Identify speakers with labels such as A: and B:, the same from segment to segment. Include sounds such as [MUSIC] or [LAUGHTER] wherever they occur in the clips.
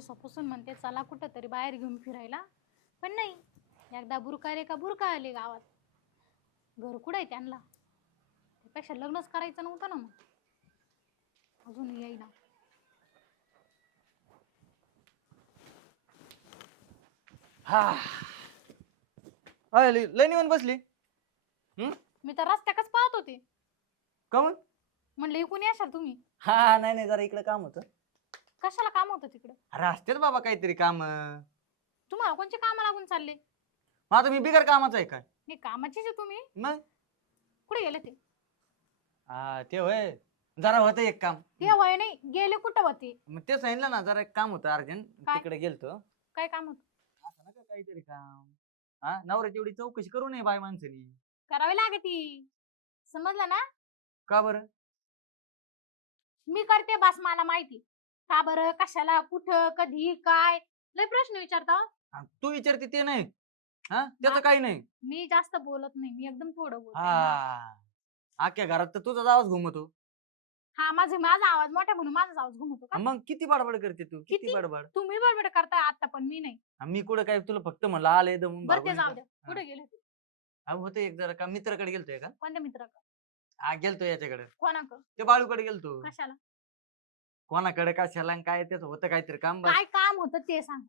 A: दिवसापासून म्हणते चला कुठं तरी बाहेर घेऊन फिरायला. पण नाही. एकदा बुरका रे का बुरका आले गावात. घर कुठं आहे त्यांना? त्यापेक्षा लग्नच करायचं नव्हतं ना मग. अजून येईना.
B: हा. अय, लय लय निवांत बसली.
A: मी तर रस्त्याकच पाहत होते.
B: कमन
A: म्हणलं इकून याशाल तुम्ही?
B: हा नाही नाही जरा इकडे काम होतं.
A: कशाला काम होतं तिकडं?
B: अरे असतेच बाबा काहीतरी काम. मग
A: तुम्हाला कोणचे काम लागून चालले?
B: आता मी बिगर कामाचं आहे काय?
A: हे कामाचीच आहे तुम्ही?
B: मग?
A: कुठे गेले ते?
B: हा ते होय. जरा होतं एक काम.
A: ते वय नाही गेले कुठं होते?
B: मग ते सांगितलं ना जरा एक काम होतं अर्जंट.
A: काय?
B: तिकडे गेलतो.
A: काय काम होतं?
B: असं नका काहीतरी काम. हा नवऱ्याची एवढी चौकशी करू नये बाय माणसानी.
A: करावी लागे ती. समजलं ना?
B: का बरं?
A: मी करते बस मला माहिती. का बरं? कशाला? कुठं? कधी? काय? लय प्रश्न विचारता हो.
B: हा, तू विचारते ते नाही. हा? त्याचं काही नाही.
A: मी जास्त बोलत नाही. मी एकदम थोडं बोलते.
B: हा. अख्ख्या घरात तर तुझाच आवाज घुमतो.
A: हा माझे माझा आवाज मोठा म्हणून माझा आवाज घुमतो का?
B: मग किती बडबड करते तू? किती
A: किती?
B: बडबड?
A: तुम्ही बडबड करताय आता पण मी नाही.
B: हा, मी कुठं काय तुला फक्त म्हणलं आले दमून
A: बरं ते जाऊ. द्या. कुठे गेले ते?
B: अहो होतं एक जरा का मित्राकडे गेलतोय का
A: कोणत्या मित्र
B: हा गेलतो याच्याकडे.
A: कोणाक
B: ते बाळूकडे गेलतो.
A: कशाला?
B: कोणाकडे कशाला आणि काय त्याचं होतं काहीतरी काम बस.
A: काय काम होतं ते सांग.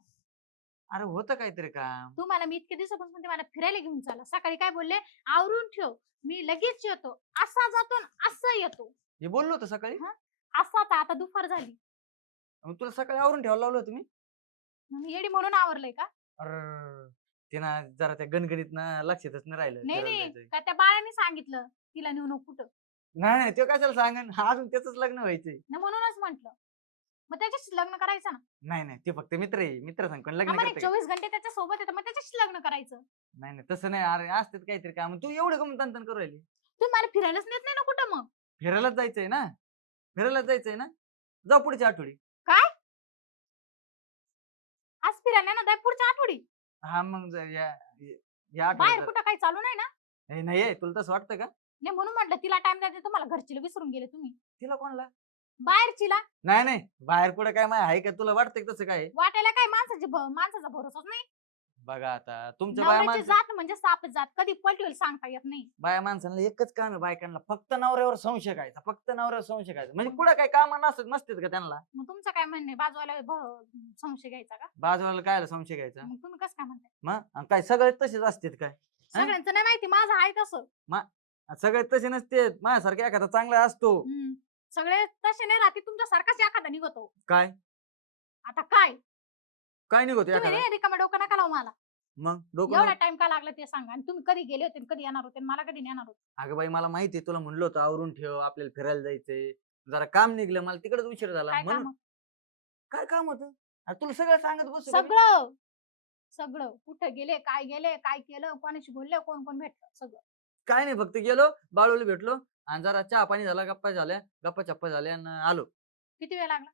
B: अरे होतं काहीतरी काम.
A: तू मला मी इतके दिवसापासून म्हणते मला फिरायला घेऊन चला. सकाळी काय बोलले? आवरून ठेव. मी लगेच येतो. असा जातो असा येतो.
B: हे बोललो होतं सकाळी?
A: असा तर आता दुपार झाली.
B: मग तुला सकाळी आवरून ठेवायला लावलं होतं मी?
A: मग मी येडी म्हणून आवरलंय का?
B: अरे ते ना जरा त्या गणगणित ना लक्षातच नाही राहिलं
A: नाही
B: फिरायला
A: नाही. का त्या बाळाने सांगितलं तिला नेऊ नको कुठं?
B: नाही नाही ते कशाला सांगन? [LAUGHS] अजून त्याच लग्न व्हायचंय.
A: ना म्हणूनच म्हंटल. मग त्याच्याशी लग्न करायचं ना?
B: नाही नाही ते फक्त मित्र आहे. मित्र सांग कोण लग्न
A: आम्हाला
B: करते का?
A: चोवीस घंटे त्याच्या सोबत येतं मग त्याच्याशी लग्न करायचं.
B: नाही नाही तसं नाही. अरे असतात काहीतरी काम. तू एवढं कमी तंतन करू राहिली.
A: तू मला फिरायलाच नेत नाही ना कुठं मग?
B: फिरायलाच जायचंय ना? फिरायलाच जायचंय ना? जाऊ पुढच्या आठवडी.
A: आज फिरायला ना जाय? पुढच्या आठवडी.
B: हा मग जा- या या
A: बाहेर कुठं काही चालू नाही ना?
B: हे नाही तुला तसं वाटतं का?
A: नाही म्हणून म्हटलं तिला टाइम द्यायचा तुम्हाला घरचीला विसरून गेले तुम्ही.
B: तिला कोणला?
A: बाहेरचीला.
B: नाही नाही बाहेर कुठं काय माय आहे का तुला वाटतंय का तसं काय?
A: वाटायला काय माणसाची भ- माणसाचा भरोसाच नाही.
B: बघा आता तुमच्या बाया
A: नवऱ्याची
B: माणसं
A: जात म्हणजे साप जात कधी पलटेल सांगता येत नाही.
B: बाया माणसांना एकच काम आहे बायकांना फक्त नवऱ्यावर संशय करायचा फक्त नवऱ्यावर संशय करायचा म्हणजे पुढे काय काम नसत नसतेत का त्यांना?
A: मग तुमचं काय म्हणणं आहे? बाजूला भ- संशय घ्यायचा का?
B: बाजूला काय संशय घ्यायचा?
A: मग तुम्ही कसं काय म्हणताय?
B: मग? आणि काय सगळे तसेच असतात काय?
A: सगळ्यांचं नाही माहिती माझं आहे तसं.
B: सगळे तसे नसते. माझ्यासारखा एखादा चांगला असतो.
A: हम्म. सगळे तसे नाही राहते. तुमच्या सारखाच एखादा निघतो.
B: काय?
A: आता काय?
B: काय निघतो
A: तुम्ही
B: एखादा?
A: रे रिकामा डोकं नका लावू मला.
B: मग? डोकं
A: एवढा टाइम का लागला ते सांगा. आणि तुम्ही कधी गेले होते आणि कधी येणार होते आणि मला कधी नेणार होते?
B: अगं बाई मला माहिती आहे. तुला म्हणलं होतं आवरून ठेव. आपल्याला फिरायला जायचंय. जरा काम निघलं. मला तिकडेच उशीर झाला.
A: काय
B: म्हणून
A: काम?
B: काय काम होतं? तुला सगळं सांगत बसू?
A: सगळं. सगळं. कुठे गेले? काय गेले? काय केलं? कोणाशी बोलले? कोण कोण भेटलं? सगळं.
B: काय नाही फक्त गेलो बाळूला भेटलो आणि जरा चहा पाणी झाला गप्पा झाल्या गप्पा चप्पा झाल्या आणि आलो.
A: किती वेळ लागला?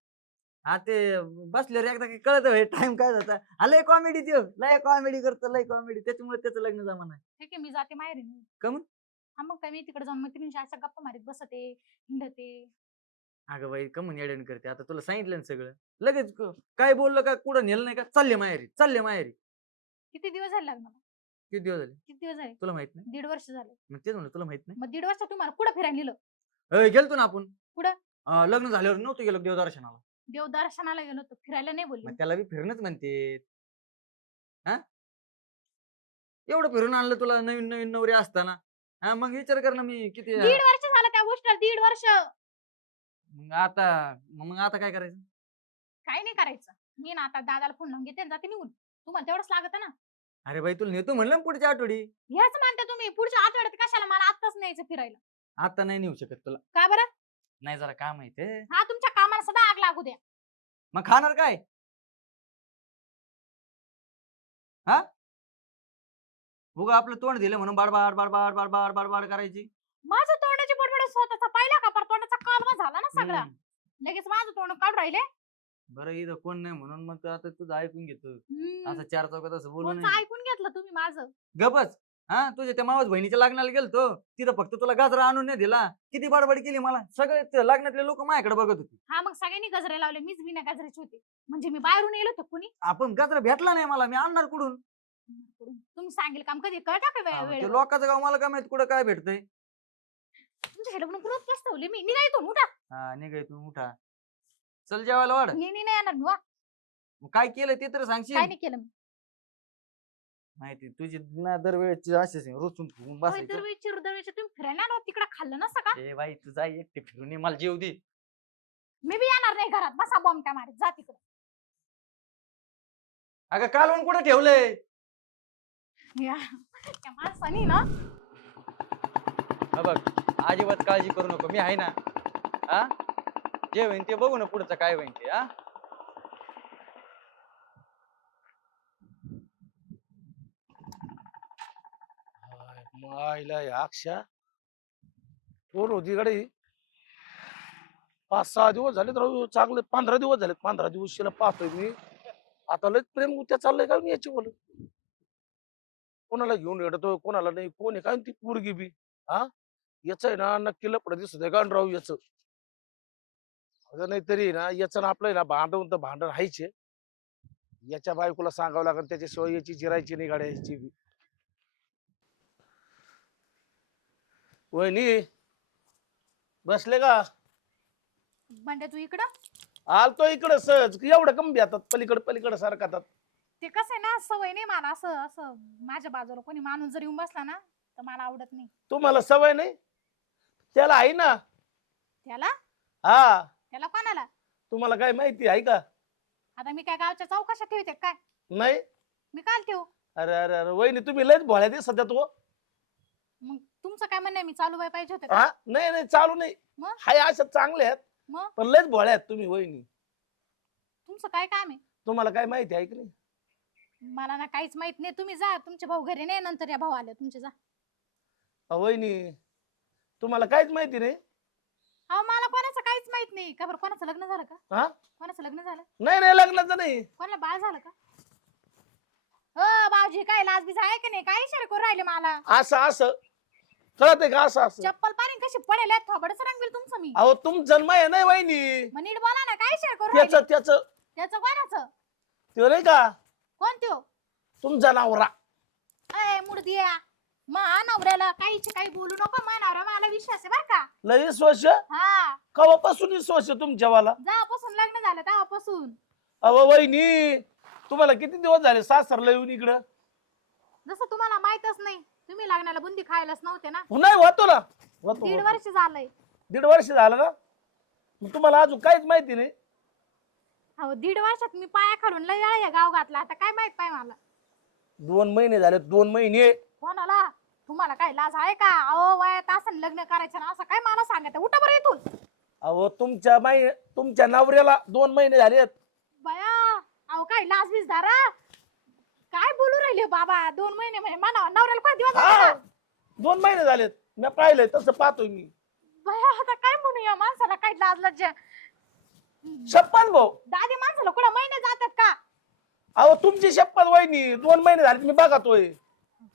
B: हा ते बसले रे एकदा कळत टाइम काय जाता हा, लय कॉमेडी त्यो लय कॉमेडी करतो लय कॉमेडी त्याच्यामुळे त्याचं लग्न जमा नाही
A: ठीक आहे मी जाते माहेरी.
B: का मग?
A: हा मग काय मी तिकडे जाऊन मैत्रिणीशी अशा गप्पा मारीत बसते हिंडते.
B: अगं बाई कमून येडण करते? आता तुला सांगितलं ना सगळं. लगेच क- काय बोललं का कुठं नेलं नाही का? चालले माहेरी चालले माहेरी.
A: किती दिवस झाले लग्न
B: किती दिवस झाले?
A: किती दिवस झाले?
B: तुला माहीत नाही.
A: दीड वर्ष झाले.
B: मग तेच म्हणलं तुला माहीत नाही?
A: मग दीड वर्ष तुम्हाला कुठं फिरायला नेलं?
B: अय, गेलतो ना आपण.
A: कुठं?
B: अं, लग्न झाल्यावर नव्हतं गेलो देवदर्शनाला.
A: देवदर्शनाला गेलो होतो. फिरायला नाही बोलले
B: मग त्याला बी फिरणंच म्हणते. हा? एवढं फिरून आणलं तुला नवीन नवीन नवरे असताना. हा मग विचार कर ना मी किती
A: दीड वर्ष झालं त्या गोष्टीला दीड वर्ष.
B: मग आता मग आता काय करायचं?
A: काही नाही करायचं. मी ना आता दादाला फोन लावून घेते आणि जाते निघून. तुम्हाला तेवढंच लागत ना.
B: अरे बाई तुला नेतो म्हणलं ना पुढच्या आठवडी.
A: ह्याच म्हणते तुम्ही. पुढच्या आठवड्यात कशाला मला आत्ताच न्यायचं फिरायला?
B: आता नाही नेऊ शकत तुला.
A: का बरं?
B: नाही जरा काम आहे ते.
A: हा तुमच्या कामाला सदा आग लागू द्या.
B: मग खाणार काय? हा? उगा आपलं तोंड दिलं म्हणून बाडबाड बाडबाड बाडबाड बाडबाड करायची.
A: माझं तोंडाची बडबड स्वतःचा पाहिला का? पर तोंडाचा कालवा झाला ना सगळा.
B: हम्म.
A: लगेच माझं तोंड काढून राहिले.
B: बरं इथं कोण नाही म्हणून मग तू आता तुझं ऐकून घेतो.
A: हम्म.
B: असं चार चौकात असं बोलू
A: कोणचं
B: नाही
A: ऐकून घेतलं तुम्ही माझं?
B: गपच. हा तुझ्या त्या मावस बहिणीच्या लग्नाला गेलतो. तिथं फक्त तुला गाजरा आणून नाही दिला. किती बडबड केली मला. सगळे ते लग्नातले लोक माझ्याकडे बघत होते.
A: हा मग सगळ्यांनी गजरे लावले. मीच बिना गजऱ्याची होते. म्हणजे मी बाहेरून येलो होतो कुणी?
B: आपण गजरा भेटला नाही मला. मी आणणार कुठून?
A: तुम्ही सांगेल काम कधी कळता का
B: हा, ते
A: वेळेवर?
B: लोकांचं गाव मला काय माहीत कुठं काय भेटतंय.
A: तुमच्या लग्न पुरत प्रस्तावले मी. निघायतो उठा.
B: हा निघाय तू उठा. चल जेवायला वाढ.
A: मी नाही येणार मी वा.
B: मग काय केलं ते तर
A: काय
B: सांगशील
A: नाही केलं मी.
B: माहिती तुझी ना दरवेळेची असेच रुचून फुगून
A: होय,
B: बसायचं.
A: दरवेळची दरवेळची तुम्ही फिरायला ना तिकडे खाल्लं नसतं का?
B: ए बाई तू जाई एकटी फिरून ये, मला जेव दे.
A: मी बी येणार नाही घरात बसा बॉम्ब काय मारत जा तिकडे.
B: अगं कालवण कुठं ठेवलंय?
A: त्या माणसानी ना
B: हा बघ अजिबात काळजी करू नको मी आहे ना हा? जे होईन ते बघू ना पुढचं काय होईन ते हा?
C: मायला या अक्षा. पोर होती गाडी पाच सहा दिवस झाले तर चांगले पंधरा दिवस झाले पंधरा दिवस शिला पाहतोय मी. आता लय प्रेम उद्या चाललंय का मी याची बोल कोणाला घेऊन येतोय कोणाला नाही कोण आहे? काय ती पोरगी बी हा? याच आहे ना नक्की लपड दिसत आहे गाण राहू याच. नाहीतरी ना याचं ना आपलं आहे ना भांडवून तर भांडण हायचे याच्या बायकोला सांगावं लागेल त्याच्याशिवाय याची जिरायची नाही गाड्या याची बी वहिनी बसले का?
A: म्हणजे तू इकडं?
C: आलतो इकडं सहज. एवढं कमी येतात पलीकडे पलीकडे सारखातात
A: ते कसं आहे ना सवय नाही मला असं असं माझ्या बाजूला कोणी माणूस जर येऊन बसला ना तर मला आवडत नाही.
C: तुम्हाला सवय नाही? त्याला आहे ना?
A: त्याला?
C: हा.
A: त्याला कोणाला?
C: तुम्हाला काय माहिती आहे का?
A: आता मी काय गावच्या चौकशा ठेवते काय?
C: नाही.
A: मी काल ठेवू.
C: अरे अरे अरे वहिनी तुम्ही लयच भोळ्या दे सध्या तो
A: मग तुमचं काय म्हणणं आहे? मी चालू बाय पाहिजे होते का?
C: हा नाही नाही चालू नाही.
A: मग?
C: हाय अशा चांगले आहेत.
A: मग?
C: पण लयच भोळ्या आहेत तुम्ही वहिनी.
A: तुमचं काय काम आहे?
C: तुम्हाला काय माहिती आहे की नाही?
A: मला ना काहीच माहीत नाही. तुम्ही जा तुमचे भाऊ घरी नाही नंतर या भाऊ आले तुमचे जा.
C: अहो, वहिनी तुम्हाला काहीच माहिती नाही?
A: अहो मला कोणाचं काहीच माहीत नाही. का बरं कोणाचं लग्न झालं का?
C: हा?
A: कोणाचं लग्न झालं?
C: नाही नाही लग्नाचं नाही.
A: कोणाला बाळ झालं का? हो भाऊजी काय लाज बीज आहे का नाही? काय इशारे करून राहिले मला?
C: असं असं. कळत का? असं असं.
A: चप्पल पाणी कशी? पडेल थोबडच रंगवेल तुमचं मी.
C: अहो तुम जन्म आहे नाही वहिनी.
A: मग नीट बोला ना काय इशारे करून
C: त्याच
A: राहिले?
C: त्याच.
A: त्याचं कोणाचं?
C: ते नाही का?
A: कोण त्यो?
C: तुमचा नवरा.
A: अय मुडदिया. मा नवऱ्याला काहीच काही बोलू नको मा नवरा मला विश्वास आहे बर का.
C: लय वर्ष
A: हा.
C: कवापासून वर्ष तुमच्यावाला?
A: जेव्हापासून लग्न झालं तेव्हापासून.
C: अहो वहिनी तुम्हाला किती दिवस झाले सासरला येऊन इकडं?
A: जसं तुम्हाला माहितच नाही तुम्ही लग्नाला बुंदी खायलाच नव्हते ना.
C: नाही होतो ना. होतो,
A: दीड
C: होतो.
A: वर्ष झालंय.
C: दीड वर्ष झालं ना? मग तुम्हाला अजून काहीच माहिती नाही?
A: अहो दीड वर्षात मी पाया खालून लय वेळा या गाव घातला. आता काय माहीत पाय मला.
C: दोन महिने झाले दोन महिने.
A: कोणाला? तुम्हाला काय लाज आहे का? अहो वयात असं लग्न करायचं ना असं काय मला सांगायचं उठा बरं इथून.
C: अहो तुमच्या माई तुमच्या नवऱ्याला दोन महिने झालेत.
A: बया अहो काय लाज बीज धारा. काय बोलू राहिले बाबा? दोन महिने म्हणजे मला नवऱ्याला काय दिवस
C: हा? दोन महिने झालेत. मी पाहिलंय तसं पाहतोय मी.
A: बया आता काय म्हणूया माणसाला? काय लाज लज्जा?
C: शपथ भाऊ.
A: दादी माणसाला कुठं महिने जातात का?
C: अहो तुमची शपथ वहिनी दोन महिने झाले मी बघतोय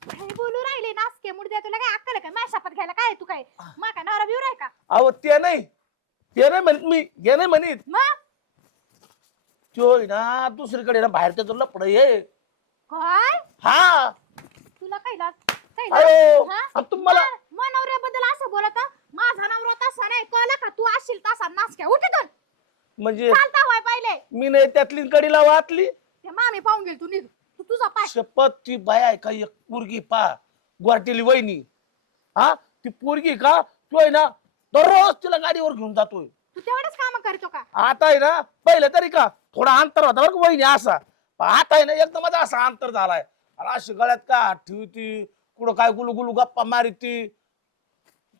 A: काय राहिले नासके मुडद्या तुला काय अक्कल आहे का? माझ्या शपथ घ्यायला काय तू काय? मा काय नवरा बिवर आहे का?
C: अहो ते नाही. ते नाही म्हणत मी. हे नाही म्हणत.
A: मग?
C: तो आहे ना दुसरीकडे ना बाहेर त्याचं लपड ये
A: काय?
C: हा.
A: तुला काय लाज? काय लाज?
C: अहो
A: हा?
C: आणि तुम्हाला
A: मा- मा नवऱ्याबद्दल असं बोलत माझा नवरा तसा नाही. कळलं का? तू असशील तसा नासक्या. उठितून
C: म्हणजे
A: चालता होय पहिले.
C: मी नाही त्यातली कडीला वाचली
A: ते मामी पाहून गेल तू निघ. तू तुझा पाय.
C: शपथ ती बाया आहे का? एक पोरगी पा ग्वारटेली वहिनी. हा? ती पोरगी का? तो आहे ना दररोज तिला गाडीवर घेऊन जातोय.
A: तू तेवढंच काम करतो का?
C: आता आहे ना पहिलं तरी का थोडा अंतर होता बरं का वहिनी असा. पण आता आहे ना एकदमच असा अंतर झालाय. अशी गळ्यात काय हात ठेवती कुठं काय गुलू गुलू गप्पा मारिती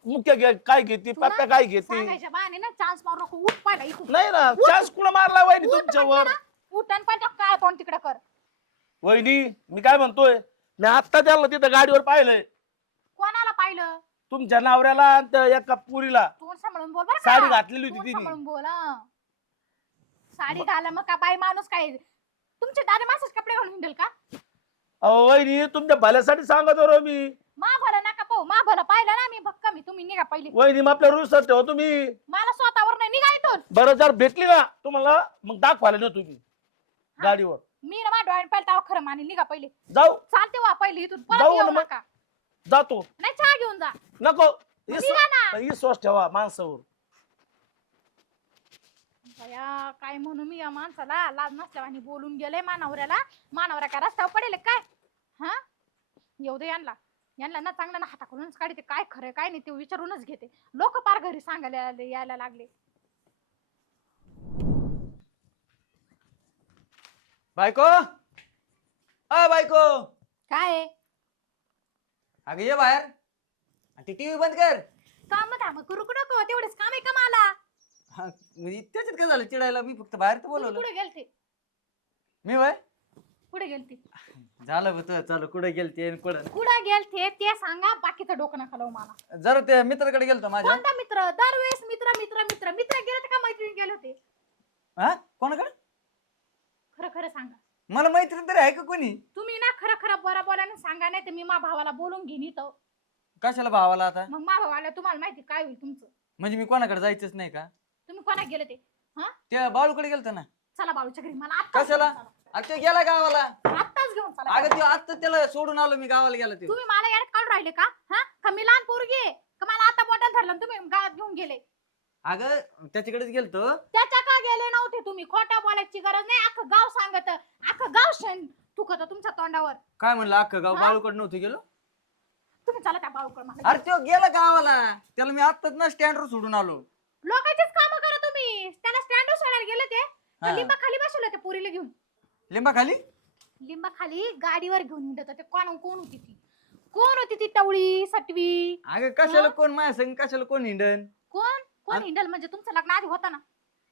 C: मुख्य घे काय घेते पप्प्या काय घेते?
A: सांगायच्या बाने ना चान्स मारू नको उठ पाहिला इथून.
C: नाही ना चान्स कुठं मारला वहिनी
A: उठ
C: तुमच्यावर?
A: ना, उठ आणि पण काय तोंड तिकडे कर.
C: वहिनी मी काय म्हणतोय? मी आत्ता त्याला तिथं गाडीवर पाहिलंय.
A: कोणाला पाहिलं?
C: तुमच्या नवऱ्याला आणि त्या एका पुरीला.
A: तोंड सांभाळून बोल बरं
C: साडी घातलेली होती
A: तोंड
C: तिने.
A: सांभाळून बोल हं. साडी घाला मग का बाई माणूस काय? तुमचे दादा माणसाचे कपडे घालून हिंडल का?
C: अहो वहिनी तुमच्या भल्यासाठी सांगत होतो मी.
A: मा भला नका पाहू. मा भला पाहिलं ना मी भक्का मी तुम्ही निघा पहिले.
C: वहिनी मग आपल्या रुसात ठेवा तुम्ही.
A: मला स्वतःवर नाही निघा इथून.
C: बरं जर भेटली ना तुम्हाला मग दाखवायला ना तुम्ही गाडीवर.
A: मी ना माझ्या डोळ्यात पाहिलं तेव्हा खरं माने निघा पहिले.
C: जाऊ.
A: चालते वा पहिले इथून परत
C: जाऊ
A: येऊ
C: ना मग.
A: नका.
C: जातो.
A: नाही चहा घेऊन जा.
C: नको. विश्वास
A: निघा ना.
C: विश्वास ठेवा माणसावर.
A: बया काय म्हणू मी या माणसाला? लाज नसल्यावानी बोलून गेले मानवऱ्याला. मानवऱ्या काय रस्त्यावर पडेल काय? हा? येऊ दे यांना. यांना ना चांगलं ना हाताकडूनच काढते. काय खरं काय नाही ते विचारूनच घेते. लोक पार घरी सांगायला यायला लागले.
B: बायको? अ बायको!
A: काय? आहे?
B: अगं ये बाहेर. आणि ती टीव्ही बंद कर.
A: काम धाम करू नको तेवढेच काम आहे का मला?
B: हा, म्हणजे त्याच्यात काय झालं चिडायला मी फक्त बाहेर तर
A: तुम्ही
B: बोलवलं.
A: कुठे गेलते?
B: मी वय
A: कुठे गेलते?
B: झालं होत चालू. कुठे गेलते आणि कुठं?
A: कुठे गेलते? ते सांगा बाकीचं डोकं नका लावू मला.
B: जरा ते मित्राकडे गेलतो माझ्या.
A: कोणता मित्र? दरवेळेस मित्र मित्र मित्र. मित्र गेले होते का मैत्रीण गेले होते?
B: हा? कोणाकडे?
A: खरं खरं सांगा.
B: मला मैत्रीण तरी आहे का कोणी?
A: तुम्ही ना खरं खरं बरं बोलाने सांगा नाही तर मी मा भावाला बोलून घेईन इथं.
B: कशाला भावाला आता?
A: मग मा भावाला तुम्हाला माहिती काय होईल तुमचं.
B: म्हणजे मी कोणाकडे जायचंच नाही का?
A: तुम्ही कोणा गेले ते?
B: त्या बाळूकडे गेलतो ना?
A: चला बाळूच्या घरी मला आत्ताच
B: कशाला?
A: घेऊन चला.
B: अरे तो गेला गावाला.
A: आत्ताच घेऊन चला.
B: अगं तो आता त्याला सोडून आलो मी गावाला गेला ते.
A: तुम्ही मला यात काढून राहिले का? हा? का मी लहान पोरगी आहे? का मला आता बॉटल धरलं आणि तुम्ही गावात घेऊन गेले?
B: अगं त्याच्याकडेच गेलतो.
A: त्याच्या का गेले नव्हते तुम्ही? खोटा बोलायची गरज नाही. अख्खं गाव सांगत. अख्खं गाव शेण थुकत तुमच्या तोंडावर.
B: काय म्हणलं? अख्खं गाव
A: हा?
B: बाळूकडे नव्हतं गेलो?
A: तुम्ही चला त्या बाळूकडे
B: अरे तो गेला गावाला. त्याला मी आत्ताच ना स्टँडवर सोडून आलो.
A: लोकांचीच कामं करा तुम्ही. त्याला स्टँडवर सोडायला गेले ते.
B: हा.
A: लिंबा खाली बसवलं ते पोरीला घेऊन.
B: लिंबा खाली
A: लिंबा खाली गाडीवर घेऊन हिंडत होते. कोण कोण होती ती? कोण होती ती टवळी सटवी?
B: अगं कशाला
A: हा?
B: कोण? माझ्या संग कशाला कोण हिंडन?
A: कोण? कोण हिंडल? म्हणजे तुमचं लग्न आधी होता ना?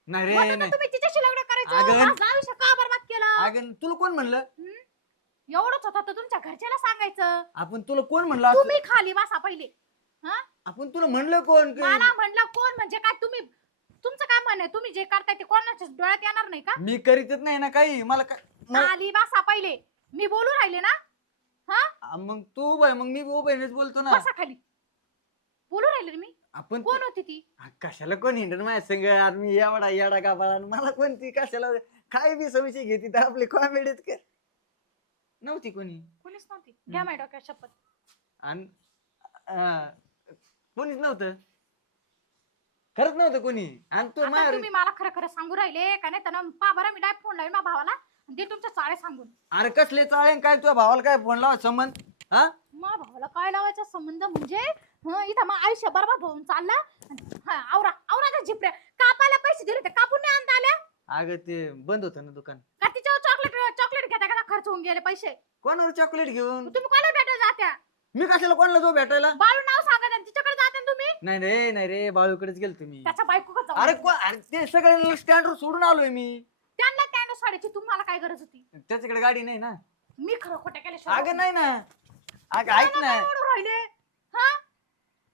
B: नाही रे
A: होतं ना
B: नाही.
A: तुम्ही तिच्याशी लग्न करायचं?
B: अगं.
A: माझं आयुष्य का बरबाद केलं?
B: अगं तुला कोण म्हणलं?
A: एवढंच होतं तर तुमच्या घरच्याला सांगायचं.
B: आपण तुला कोण म्हणलं असं?
A: तुम्ही खाली बसा पहिले.
B: आपण तुला म्हणलं कोण? की-
A: मला म्हणलं कोण? म्हणजे काय तुम्ही तुमचं काय म्हण आहे? तुम्ही जे करताय ते कोणाच्या डोळ्यात येणार नाही का?
B: मी करीतच नाही ना काही. मला काय मला-
A: खाली बसा पहिले. मी बोलू राहिले ना?
B: आ, मग तू उभा आहे. मग मी उभा आहेच बोलतो ना.
A: बसा खाली. बोलू राहिले ना मी.
B: आपण
A: कोण होती ती?
B: आ, कशाला कोण हिंडन माझ्या संग? आज मी एवढा येडा का बाळा? मला कोणती? कशाला? काय बी समस्या घेते तर आपली कॉमेडीत कर. नव्हती कोणी?
A: कोणीच नव्हती. घ्या माझ्या डोक्यात शपथ.
B: आणि आ, कोणीच नव्हतं? खरंच नव्हतं कोणी? आणि तू
A: आता
B: माझ्या
A: तुम्ही मला खरं खरं सांगू राहिले का नाही? तर पा बरं मी डाय फोन लावेल माझ्या भावाला आणि ते तुमच्या चाळे सांगून.
B: अरे कसले चाळे काय तुझ्या भावाला काय फोन लावा संबंध? हा?
A: मग भावाला काय लावायचा संबंध म्हणजे? हं, इथं मग आयुष्य बरबाद होऊन चालला. हा, आवरा आवरा त्या जिपऱ्या कापायला पैसे दिले ते कापून नाही आणता आल्या?
B: अगं ते बंद होतं ना दुकान.
A: का तिच्यावर चॉकलेट चॉकलेट घेता घेता खर्च होऊन गेले पैसे.
B: कोणावर चॉकलेट घेऊन?
A: तुम्ही कोणाला भेटायला जात्या?
B: मी कशाला कोणाला जाऊ भेटायला?
A: बाळू नाव सांगा तिच्याकडे जाते ना तुम्ही?
B: नाही रे नाही रे बाळूकडेच गेलो तुम्ही.
A: त्याच्या बायको का
B: अरे को- अरे ते सगळे स्टँडवर सोडून आलोय मी.
A: त्यांना कॅन्डो साडीची तुम्हाला काय गरज होती?
B: त्याच्याकडे गाडी नाही ना.
A: मी खरं खोटं केले
B: अगं नाही ना. अगं ऐक ना.
A: राहिले?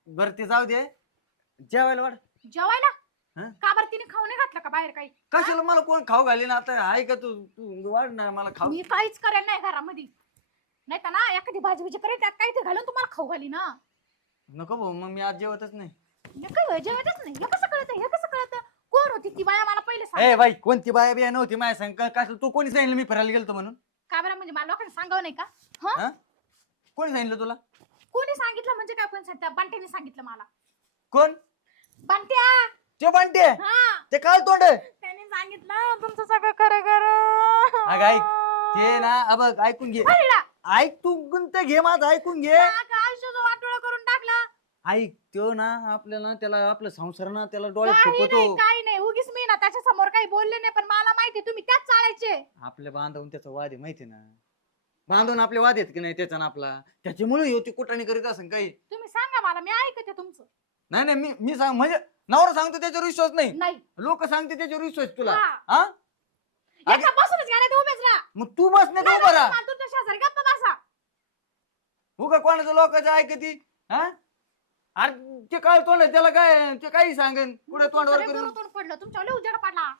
B: बर ते जाऊ दे. जेवायला वाढ.
A: जेवायला?
B: हं?
A: का बरं तिने खाऊ नाही घातलं का बाहेर काही?
B: कशाला मला कोण खाऊ घाली ना? आता आहे का तू तू वाढ ना मला खाऊ.
A: मी काहीच करेल नाही घरामध्ये. नाही तर ना एखादी भाजी भाजी करेल त्यात काही ते घालून तुम्हाला खाऊ घाली ना.
B: नको भाऊ मग मी आज जेवतच नाही.
A: हे काय जेवायचंच नाही? हे कसं कळतं? हे कसं कळतं? कोण होती ती बाया? मला पहिले सांग.
B: ए बाई कोणती बाया बिया नव्हती माझ्या संग? कशाला? तू कोणी सांगितलं मी फिरायला गेलतो म्हणून?
A: का बरं? म्हणजे मला लोकांनी सांगावं नाही का? हा?
B: कोणी सांगितलं तुला?
A: कोणी सांगितलं म्हणजे काय कोण सांगतं बंट्याने सांगितलं मला.
B: कोण?
A: बंट्या!
B: ते बांटे
A: हा.
B: ते काय तोंड
A: त्याने सांगितलं तुमचं सगळं खरं खरं.
B: अगं ऐक, ते ना ऐकून घे. ऐक तू गुंत घे माझं ऐकून घे.
A: आयुष्याचं वाटोळं करून टाकला.
B: ऐक तो ना आपल्याला त्याला आपलं संसार ना त्याला डोळ्यात
A: काही नाही काही नाही. उगीच मी ना त्याच्यासमोर काही बोलले नाही पण मला माहिती तुम्ही त्याच चालायचे.
B: आपल्या बांधवून त्याचा वाद आहे माहिती ना? बांधवून आपले वाद आहेत की नाही त्याचा ना आपला? त्याच्यामुळे होती कुठाने करीत असं काही?
A: तुम्ही सांगा मला मी ऐकते तुमचं.
B: नाही नाही मी मी सांग म्हणजे नवरा सांगतो त्याच्यावर विश्वास नाही.
A: नाही.
B: लोक सांगते त्याच्यावर विश्वास तुला.
A: हा.
B: हा? अगं-
A: एका बसूनच घ्या नाही तर उभेच राहा.
B: मग तू बस नाही
A: नाही, तुमच्या शेजारी गप्पा बसा.
B: उगा कोणाचं लोकांचं ऐकती? हा? अरे ते काय तोंड आहे, त्याला काय ते काही सांगेन? पुढे तोंडवर करून?
A: बरं तोंड पडलं तुमच्या उजेड पडला.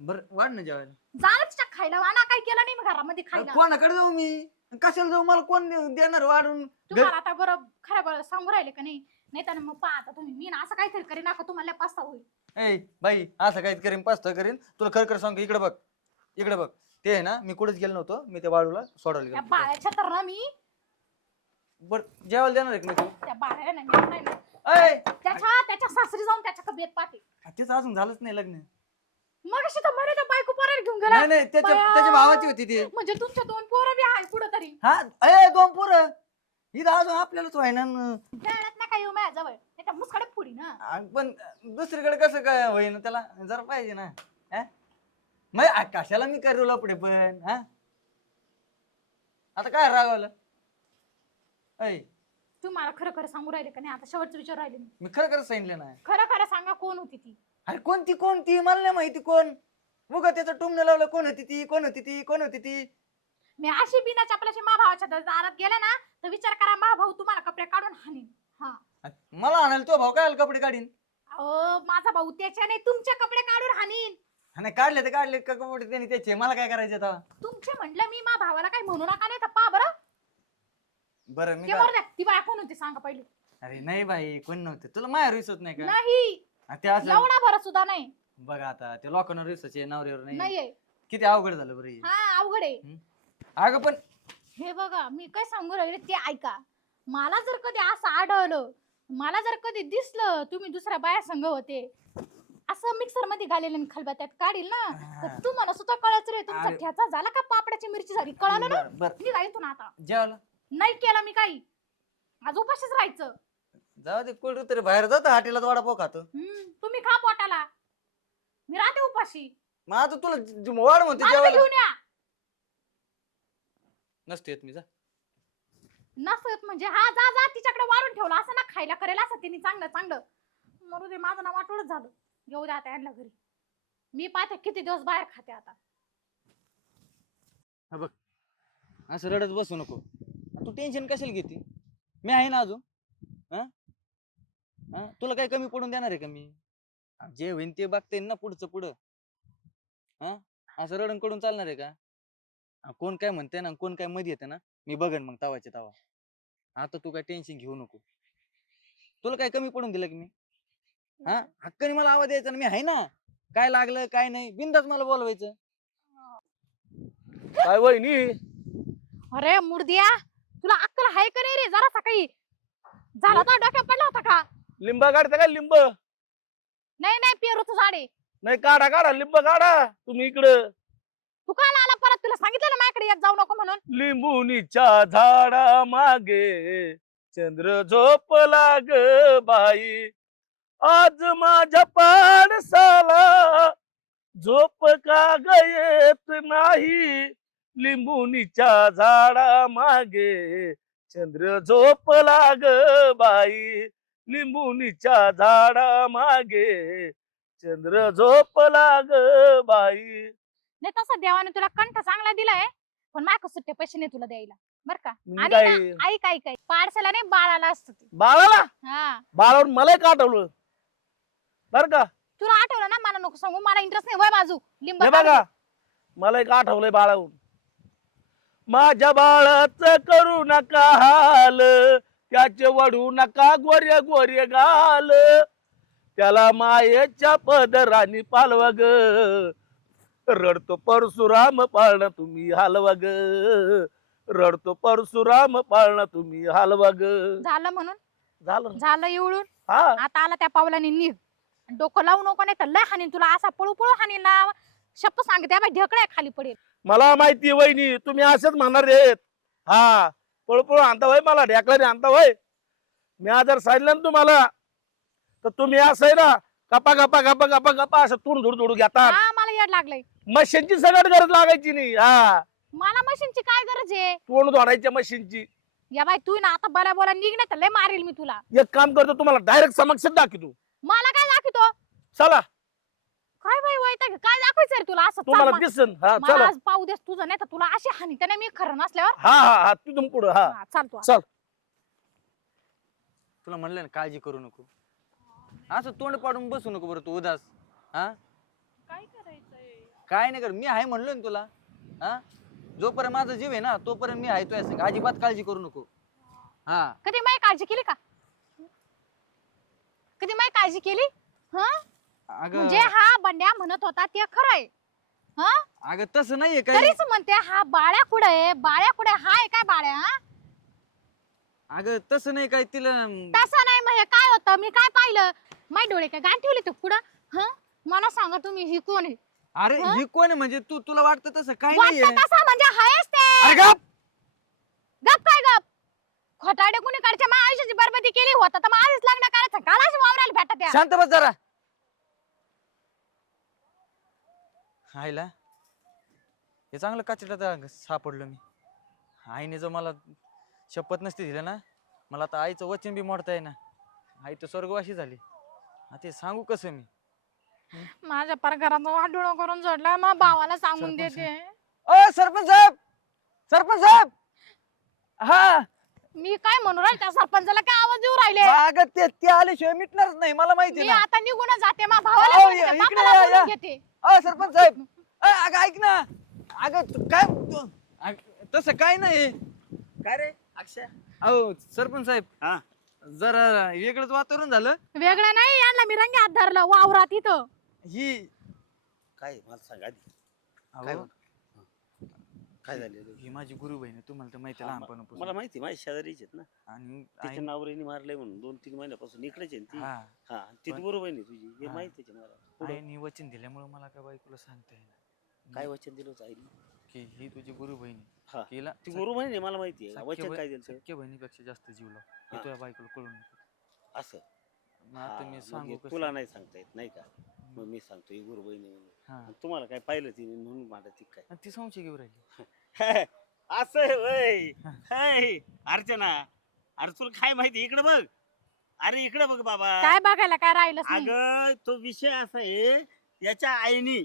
B: बर वाढ ना जेवायला.
A: जाणच खायला. वाना काय केलं नाही मी घरामध्ये
B: अरे
A: खायला.
B: कोणाकडे जाऊ मी? कशाला जाऊ? मला कोण दे- देणार वाढून?
A: तुम्हाला आता बरं खरं बरं सांगू राहिले का नाही? नाही तर मग पहा आता तुम्ही. मी ना असं काहीतरी करी नका तुम्हाला पास्ता होईल.
B: ए बाई असं काही करीन पाच करीन. तुला खरं खरं सांगू इकडे बघ. इकडे बघ. ते आहे ना मी कुठेच गेलो नव्हतो. मी त्या वाळूला सोडायला
A: त्या
B: गेलो
A: बाळ्याच्या तर ना मी
B: बर जेवायला देणार आहे का नाही
A: त्या बाळ्याला नाही मी नाही. ना.
B: तू ऐ!
A: त्याच्या त्याच्या सासरी जाऊन त्याच्या कबीत पाहते.
B: त्याचं अजून झालंच नाही लग्न.
A: मग अशी तर म्हणे तर बायको पोराला घेऊन गेला.
B: नाही नाही त्याच्या
A: बया.
B: त्याच्या भावाची होती ती.
A: म्हणजे तुमच्या दोन पोरं बी आहे कुठं तरी
B: हा? अय दोन पोरं? इथं अजून आपल्यालाच व्हायना न.
A: खेळत नाही काय येऊ मुसकडे ना.
B: आ, पण दुसरीकडे कसं काय होईना त्याला? जरा पाहिजे ना. हा? मग आ, कशाला मी करू पुढे पण हा? आता काय रागवलं? ऐ.
A: तुम्हाला खरं खरं सांगू राहिले का नाही? आता शेवटचं विचार राहिले मी.
B: मी खरं खरं सांगितलं ना
A: खरं खरं सांगा कोण होती ती?
B: अरे कोणती कोणती? मला नाही माहिती कोण. उगा त्याचं टुमणं लावलं कोण होती ती कोण होती ती कोण होती ती?
A: मी अशी बिना चपलाची मा भावाच्या दारात गेले ना तर विचार करा मा भाऊ तुम्हाला कपडे काढून हाणीन. हा.
B: मला आणायला तो भाऊ काय कपडे काढीन?
A: अहो माझा भाऊ त्याच्याने तुमचे कपडे काढून हाणीन.
B: आणि काढले तर काढले का कपडे त्याने त्याचे. मला काय करायचे आता?
A: तुमचे म्हणलं मी मा भावाला काही म्हणू नका नाही तर पा बरं.
B: बरं मी
A: ते
B: काय
A: मरू द्या ती बाया कोण होती? सांगा पहिले.
B: अरे नाही बाई कोण नव्हते? तुला माया रिसत नाही का?
A: नाही.
B: आ, ते असं
A: एवढा बरं सुद्धा नाही.
B: बघा आता ते लोकांना रिसचे नवऱ्यावर नाही.
A: नाहीये.
B: किती अवघड झालं बरं हे.
A: हा अवघड आहे.
B: अगं पण
A: हे बघा मी काय सांगू राहिले ते ऐका. मला जर कधी असं आढळलं मला जर कधी दिसलं तुम्ही दुसऱ्या बाया संघ होते. असं मिक्सरमध्ये घालेलं आणि खलबत्त्यात काढील ना तर. तुम्हाला सुद्धा कळच रे तुमचा
B: अरे.
A: ठ्याचा झाला का पापडाची मिरची झाली? कळालं ना?
B: बरं, बरं.
A: निघा इथून आता.
B: जेवलं
A: नाही केलं मी काही. आज उपाशीच राहायचं.
B: जाऊ दे कुठं तरी बाहेर जात हाटेला वडापाव खातो.
A: हम्म, तुम्ही खा पोटाला. मी राहते उपाशी.
B: मग आता तुला ज- वाढ म्हणते
A: मला
B: जेवायला
A: घेऊन या.
B: नसते येत मी जा.
A: नसत म्हणजे हा जा जा तिच्याकडे वाढून ठेवलं. असं ना खायला करेल असं तिने चांगलं चांगलं. मरू दे माझं ना वाटोळच झालं. घेऊ दे आता यांना घरी. मी पाहते किती दिवस बाहेर खाते आता.
B: असं रडत बसू नको. तू टेन्शन कशाला घेते? मी आहे ना अजून? हा? हा? तुला काही कमी पडून देणार आहे का मी? जे होईन ते बघता येईन ना पुढचं पुढं. हा असं रडणकडून चालणार आहे का? हा, कोण काय म्हणते ना कोण काय मध्ये येते ना मी बघन मग तवाच्या तवा. आता तू काय टेन्शन घेऊ नको. तुला काय कमी पडून दिलं की मी? हा हक्काने मला आवाज द्यायचा ना मी आहे ना. काय लागलं काय नाही बिंदाच मला बोलवायचं.
C: काय वहिनी?
A: अरे मुर्दिया तुला अक्कल आहे का नाही रे? जरा सकाळी झाला तर डोक्यात पडला होता का?
C: लिंब काढता का लिंब?
A: नाही नाही पेरूचं झाड आहे.
C: नाही काढा काढा लिंब काढा तुम्ही इकडं.
A: तू काय आला परत तुला सांगितलं ना माझ्याकडे येत जाऊ नको म्हणून.
C: लिंबुनीच्या झाडा मागे चंद्र झोपला ग बाई. आज माझ्या पाडसाला झोप का ग येत नाही? लिंबुनीच्या झाडा मागे चंद्र झोपला ग बाई. लिंबुनीच्या झाडा मागे चंद्र झोपला ग बाई.
A: नाही तसं देवाने तुला कंठ चांगला दिलाय पण माझ्या सुट्टे पैसे नाही तुला द्यायला. बर का?
C: मी
A: आणि
C: काय
A: ना, ऐक ऐक ऐक पार्सला नाही बाळाला असत ते.
C: बाळाला?
A: हा.
C: बाळावर मला एक आठवलं? बर का?
A: तुला आठवलं ना मला नको सांगू मला इंटरेस्ट नाही वय बाजू. लिंब
C: हे बघा. मला एक आठवलंय बाळाहून माझ्या बाळाच करू नका हाल. त्याचे वडू नका गोरे गोरे गाल. त्याला मायेच्या पदरानी पालवा ग रडतो परशुराम पाळणं तुम्ही हलवा ग रडतो परशुराम पाळणं तुम्ही हलवा ग
A: झालं म्हणून?
C: झालं
A: झालं एवढून
C: हा.
A: आता आला त्या पावलाने निघ डोकं लावू नको नाही तर लय तुला असा पळू पळू हानीन ना शप्प सांगते ढेकळे खाली पडेल.
C: मला माहिती वहिनी तुम्ही असंच म्हणणार आहेत हा. पळपळ आणता होय मला ढेकल्याने आणता होय. मी आज जर सांगितलं ना तुम्हाला. तर तुम्ही असं ना गप्पा गप्पा गप्पा गप्पा गप्पा असं तोंड धुड धुडू घेतात.
A: हा मला येड लागलंय.
C: मशीनची सगळ्यात गरज लागायची नाही. हा.
A: मला मशीनची काय गरज आहे?
C: तोंड धोडायच्या मशीनची.
A: या बाई तू ना आता बऱ्या बोला निघ नाही तर लय मारेल मी तुला.
C: एक काम करतो तुम्हाला डायरेक्ट समक्ष दाखवतो.
A: मला काय दाखवतो?
C: चला.
A: काय बाई वैताग काय दाखवायचं रे तुला असं
C: तुम्हाला
A: चाल
C: दिसन. हा
A: मला
C: चला.
A: आज पाहू देस तुझं नाही तर तुला अशी हानी त्याने मी खरं नसल्यावर.
C: हा हा हा तिथून पुढं हा.
A: हा, चाल तू आता.
B: तुला म्हणलं ना काळजी करू नको. असं तोंड पाडून बसू नको बरं तू उदास. हा?
A: काय करायचंय?
B: काय नाही कर मी आहे म्हणलो ना तुला. हा? जोपर्यंत माझा जीव आहे ना तोपर्यंत मी आहे तुझ्या संग. अजिबात काळजी करू नको. हा.
A: कधी माझी काळजी केली का? कधी माझी काळजी केली? हा?
B: अगं.
A: म्हणजे हा बंड्या म्हणत होता ते खरं आहे हा?
B: अगं तसं नाहीये काही.
A: तरीच म्हणते हा बाळ्या कुठे आहे बाळ्या कुठे हाय काय बाळ्या? हा?
B: अगं तसं नाही काय तिला
A: तसं नाही मग हे काय होतं? मी काय पाहिलं? माय डोळे काय गाण ठेवले ते पुढं? हा? मला सांगा तुम्ही ही कोण आहे?
B: अरे
A: हा?
B: ही कोण आहे? म्हणजे तू तुला वाटतं तसं काय
A: वाटतं
B: नाहीये.
A: तसं म्हणजे हायच ते.
B: अरे गप!
A: गप काय गप? खोटाडे कुणी कडच्या माझ्या आयुष्याची बरबादी केली? होता तर माझंच लग्न करायचं. कालाच वावरायला भेटत त्या
B: शांत बस जरा. आईला हे चांगलं काचटात सापडलो मी. आईने जर मला शपथ नसती दिलं ना मला आता आईचं वचन बी मोडता ना आई तर स्वर्गवासी झाली. आता ते सांगू कसं मी?
A: माझ्या परघराचा वाटोळ करून सोडला मग भावाला सांगून देते.
B: अ सरपंच साहेब! सरपंच साहेब! हा!
A: मी काय म्हणू राहिले त्या सरपंचाला? काय आवाज देऊ राहिले?
B: अगं ते ते आल्याशिवाय मिटणारच नाही मला माहिती
A: मी
B: ना.
A: आता निघून जाते मग भावाला
B: अहो,
A: बोलते,
B: या- इकडे
A: बापाला
B: या,
A: बोलून
B: या.
A: घेते.
B: अ सरपंच साहेब. अ, अगं ऐक ना. अगं तू काय तू- अगं, तसं काय नाही.
D: काय रे अक्षय?
B: अहो सरपंच साहेब
D: हा.
B: जरा वेगळंच वातावरण झालं.
A: वेगळं नाही यांना मी रंगे हात धरलं वावरात इथं.
B: ही
D: काय मला सांग आधी. काय
B: अहो,
D: म्हण? हा. काय झालेलं
B: ही माझी गुरु बहीण आहे तुम्हाला तर माहिती आहे
D: हा,
B: लहानपणापासून
D: मला माहिती माझ्या शेजारीच आहेत ना
B: आणि
D: तिच्या
B: आई-
D: नावरीने मारलंय म्हणून दोन तीन महिन्यापासून इकडेच आहे ना ती
B: हा
D: हा ती
B: पण-
D: बरोबर आहे तुझी हे
B: हा.
D: माहिती आहे मला पुढं
B: आईने वचन दिल्यामुळे मला काय बायकोला सांगता येईल
D: काय वचन दिलं होतं आईने
B: की ही तुझी गुरु बहीण
D: हा.
B: आहे. हिला
D: ती बरोबर आहे मला माहिती आहे
B: सख्या
D: वचन
B: बही-
D: काय दिलं?
B: सख्या बहिणीपेक्षा जास्त जीव लाव हे
D: हा.
B: तुझ्या बायकोला कळून
D: असं
B: मग आता
D: हा,
B: मी
D: मग
B: सांगू
D: हे
B: कसं?
D: तुला नाही सांगता येत नाही का मग मी सांगतो ही गुरु बहिणी म्हणून.
B: हा.
D: आणि तुम्हाला काय पाहिलं तिने म्हणून मला ती काय?
B: आणि ती संशय घेऊ राहिली. [LAUGHS]
D: असं आहे वय. हाय, अर्चना अरे तुला काय माहिती इकडे बघ. अरे इकडे बघ बाबा.
A: काय बघायला काय राहिलंच नाही.
D: अगं तो विषय असा आहे याच्या आईनी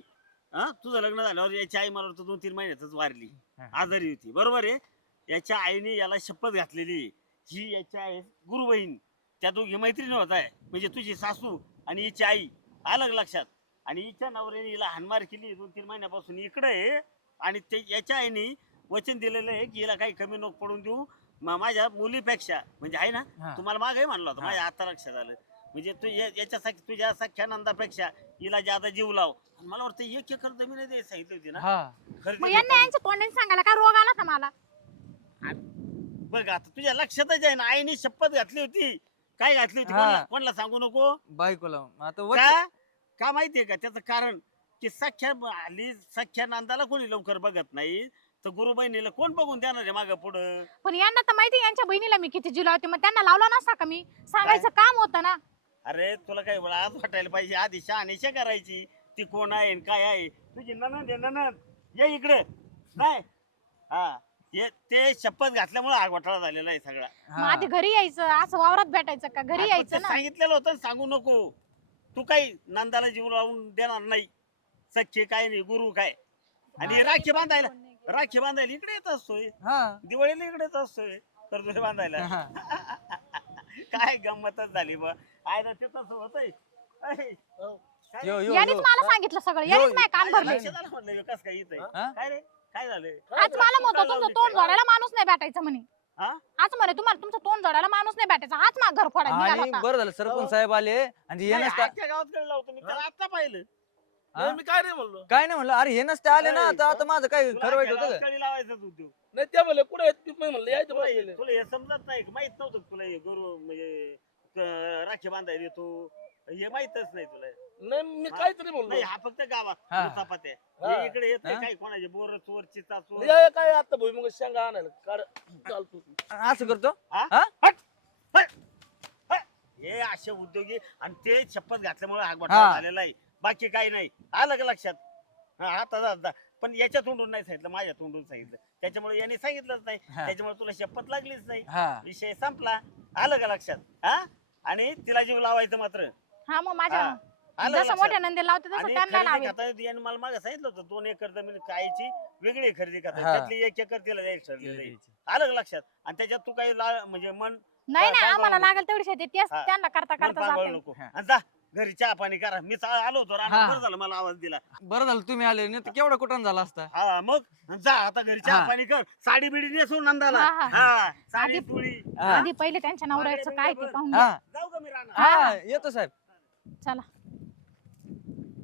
D: हा तुझं लग्न झाल्यावर याची आई मला वाटतं दोन तीन महिन्यातच वारली.
B: हा.
D: आजारी होती. बरोबर आहे? याच्या आईने याला शपथ घातलेली. ही याच्या आई गुरु बहीण त्या दोघी मैत्रिणी होत आहे. म्हणजे तुझी सासू आणि हिची आई. अलग लक्षात? आणि हिच्या नवऱ्याने हिला हानमार केली. दोन तीन महिन्यापासून इकडे आहे. आणि ते याच्या आईने वचन दिलेलं आहे की हिला काही कमी नको पडून देऊ. म- माझ्या मुलीपेक्षा म्हणजे आहे ना
B: हा.
D: तुम्हाला मागे म्हणलं होतं.
B: हा.
D: माझ्या आता लक्षात आलं. म्हणजे तू या- याच्यासाठी तुझ्या सख्या नंदापेक्षा हिला ज्यादा जीव लाव. आणि मला वाटतं एक एकर जमीन आहे सांगितली होती ना.
B: हा.
D: खरेदी
A: मग यांना
D: करताना.
A: यांच्या तोंडाने सांगायला काय रोग आला का मला?
D: बघ आता तुझ्या लक्षातच आहे ना आईने शपथ घातली होती. काय घातली होती?
B: हा.
D: कोणाला कोणाला सांगू नको?
B: बायकोला. आता
D: का? का माहितीये का? त्याचं कारण की सख्या हल्ली सख्या नंदाला कोणी लवकर बघत नाही. तर गुरु बहिणीला कोण बघून देणार आहे मागं पुढं?
A: पण यांना तर माहिती यांच्या बहिणीला मी किती जीव लावते. मग त्यांना लावला नसता का मी? सांगायचं काम होतं ना.
D: अरे तुला काय मला आज वाटायला पाहिजे. आधी शहानिशा करायची. ती कोण आहे आणि काय आहे? तुझी ननद आहे ननद ये इकडे. नाही. हा. हे ते शपथ घातल्यामुळे घोटाळा झालेला आहे सगळा.
A: मग
B: हा.
A: आधी घरी यायचं असं वावरात भेटायचं का? घरी
D: ते
A: यायचं ना?
D: सांगितलेलं होतं सांगू नको. तू काही नंदाला जीव लावून देणार नाही. सख्खे काय नाही गुरु काय? आणि राखी बांधायला राखी बांधायला इकडे येत असतोय.
B: हा.
D: दिवाळीला इकडे येत असतोय. तर तुझे बांधायला.
B: हा. [LAUGHS]
D: काय गंमतच झाली बा. आहे ना ते तसं होतंय. ऐ, काय
B: यो
D: रे?
B: यो
A: यांनीच
B: यो.
A: मला सांगितलं सगळं. यांनीच भरले.
D: लक्षात आलं म्हणलं विकास काय इथं
B: हा?
D: काय रे? काय झालं
A: आज मला म्हणतो तुमचं तोंड जोडायला माणूस नाही भेटायचं म्हणे.
D: हा?
A: आज म्हणे तुम्हाला तुमचं तोंड जोडायला माणूस नाही भेटायचा. हाच माझा घर फोडायला निघाला
B: आणि
A: होता.
B: बरं झालं सरपंच साहेब आले आणि हे
D: नाही,
B: नसता
D: आजच्या लावतो मी त्याला आता पाहिलं.
B: हा?
C: नाही, मी काय नाही म्हणलो.
B: काय नाही म्हणलं? अरे हे नसते आले ना तर आता माझं काय
D: तुला
B: खरं वाईट
D: आजच्या
B: होतं
D: उद्योग
C: नाही ते म्हणले कुठे आहेत? मी म्हणलं यायचं
D: तुला
C: बसलेले.
D: हे- तुला हे समजत नाही माहीत नव्हतं का तुला हे गुरु म्हणजे राखी बांधायला येतो? हे माहितच नाही तुला.
C: नाही मी काहीतरी म्हणलो
D: नाही हा फक्त गावात
B: हा.
D: मुसाफात्या.
C: हा.
D: हे इकडे येत नाही
B: हा?
D: काही कोणाचे बोर चोर चिता चोर.
C: काय आता भुईमुग शेंगा आणायला? काढ चालतो.
B: असं करतो?
D: हे? असे उद्योगी आणि ते शपथ घातल्यामुळे
B: हा.
D: आगवाटा झालेला आहे. बाकी काही नाही. आलं का लक्षात? हा आता जा- जा. पण याच्या तोंडून नाही सांगितलं माझ्या तोंडून सांगितलं. त्याच्यामुळे यांनी सांगितलंच नाही.
B: हा.
D: त्याच्यामुळे तुला शपथ लागलीच नाही.
B: हा.
D: विषय संपला. आलं का लक्षात? हा? आणि तिला जीव लावायचं मात्र.
A: हा मग माझ्या
D: हा.
A: जसं मोठ्या लक्षात. नंदी लावते तसं त्यांना
D: लावतो मला मागे सांगितलं होतं दोन एकर जमीन कायची वेगळी खरेदी
B: हा.
D: करता एक एकर तिला आलं लक्षात? आणि त्याच्यात तू काही म्हणजे मन
A: नाही नाही आम्हाला लागेल तेवढी शेती तेच त्यांना करता करता
D: नको. घरी चहा पाणी करा. मी आलो होतो बरं झालं मला आवाज दिला.
B: बरं झालं तुम्ही आले. नाही केवढं केवढा कुठं झाला असता?
D: हा मग? जा आता घरी चहा पाणी कर. साडी बिडी नेसून नंदाला.
A: हा,
D: साडी
A: आधी- आधी पहिले त्यांच्या नवऱ्याचं काय ते पाहून
D: जाऊ का मी
B: येतो साहेब.
A: चला.